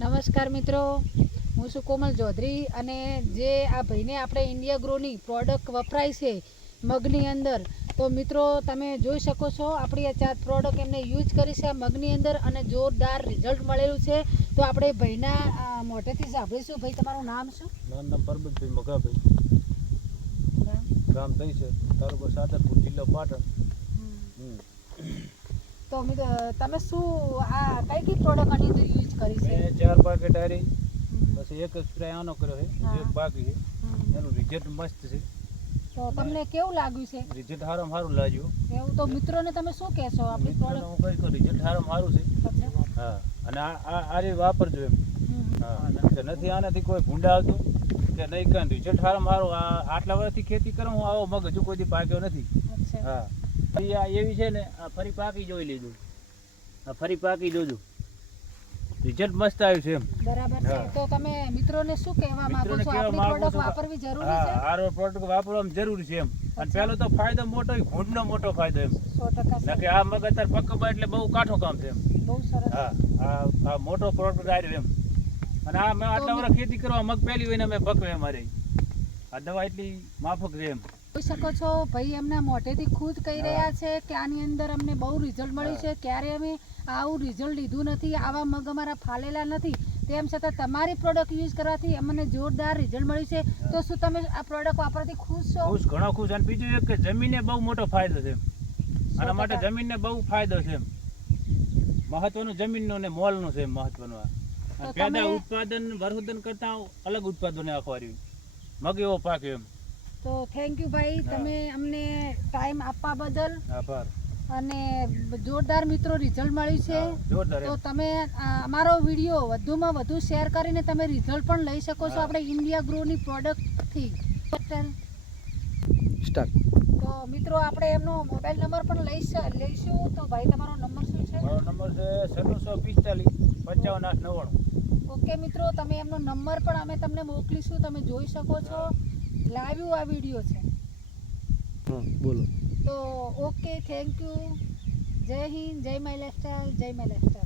નમસ્કાર મિત્રો, હું છું કોમલ ચૌધરી અને જે આ ભાઈને આપણે ઇન્ડિયા ગ્રોની પ્રોડક્ટ વપરાય છે મગની અંદર, તો મિત્રો તમે જોઈ શકો છો આપણી આ 4 પ્રોડક્ટ એમને યુઝ કરી છે મગની અંદર અને જોરદાર રિઝલ્ટ મળેલું છે. તો આપણે ભાઈના મોઢેથી સાંભળીશું. ભાઈ, તમારું નામ શું? મારું નામ પરબતભાઈ મગાભાઈ, ગામ દઈ છે, તાલુકો સાદરપુર, જિલ્લો પાટણ. તો તમે શું આ કઈ પ્રોડક્ટ આની અંદર યુઝ કરી છે? મેં 4 પાકેટ હારી, પછી એક સ્પ્રે આનો કર્યો છે, એક બાકી છે. એનું રિઝલ્ટ મસ્ત છે. તો તમને કેવું લાગ્યું છે? રિઝલ્ટ સારું લાગ્યું. એવું તો મિત્રોને તમે શું કહેશો? આપણી પ્રોડક્ટ હું કહીશ કે રિઝલ્ટ સારું છે. હા, અને આ રીતે વાપરજો એમ. હા, કે નથી આનાથી કોઈ ભૂંડા આવતું કે નહીં, કાંઈ રિઝલ્ટ સારું. આટલા વર્ષથી ખેતી કરું હું, આવો મગ હજુ કોઈ દી પાક્યો નથી. હા, આ એવી છે ને, આ ફરી પાકી જોઈ લીધું, આ ફરી પાકી જોજો, રિઝલ્ટ મસ્ત આવ્યું છે એમ. બરાબર છે. તો તમે મિત્રોને શું કહેવા માંગો છો? આપણી પ્રોડક્ટ વાપરવી જરૂરી છે? હા, આ પ્રોડક્ટ વાપરવામાં જરૂરી છે એમ. અને પહેલો તો ફાયદો મોટો, ઘૂંટનો મોટો ફાયદો એમ. 100% કે આ મગ અત્યારે પકવા એટલે બહુ કાઠું કામ છે એમ. બહુ સરસ. હા, આ મોટો પ્રોડક્ટ આવ્યો એમ. અને આ મેં આટલા વર્ષ ખેતી કરવા મગ પહેલી હોય ને મેં પકવે અમારે આ દવા એટલી માફક છે એમ. જોઈ શકો છો ભાઈ એમના મોઢેથી ખુદ કહી રહ્યા છે કે આની અંદર અમને બહુ રિઝલ્ટ મળ્યું છે. ક્યારે અમે આવું રિઝલ્ટ લીધું નથી, આવા મગ અમારા ફાલેલા નથી. તેમ છતાં તમારી પ્રોડક્ટ યુઝ કરવાથી અમને જોરદાર રિઝલ્ટ મળ્યું છે. તો શું તમે આ પ્રોડક્ટ વાપરવાથી ખુશ છો? ખુશ, ઘણો ખુશ. અને બીજું એક કે જમીનને બહુ મોટો ફાયદો છે એમ. આના માટે જમીનને બહુ ફાયદો છે એમ. મહત્વનું જમીનનું ને મોલનું છે મહત્વનું. આ પેદા ઉત્પાદન વર્ધન કરતા અલગ ઉત્પાદન આખવાર્યું મગ એવો પાક એમ. તો થેન્ક યુ ભાઈ, તમે અમને ટાઈમ આપવા બદલ. આભાર. અને જોરદાર મિત્રો રિઝલ્ટ મળ્યું છે. તો તમે અમારો વિડીયો વધુમાં વધુ શેર કરીને તમે રિઝલ્ટ પણ લઈ શકો છો આપણે ઇન્ડિયા ગ્રોની પ્રોડક્ટથી. તો મિત્રો આપણે એમનો મોબાઈલ નંબર પણ લઈશું. તો ભાઈ, તમારો નંબર શું છે? મારો નંબર છે 9645 55 ઓકે મિત્રો, તમે એમનો નંબર પણ અમે તમને મોકલીશું. તમે જોઈ શકો છો, લાવ્યું આ વિડીયો છે. બોલો. તો ઓકે, થેન્ક યુ. જય હિન્દ, જય માય લાઈફસ્ટાઈલ, જય માય લાઈફસ્ટાઈલ.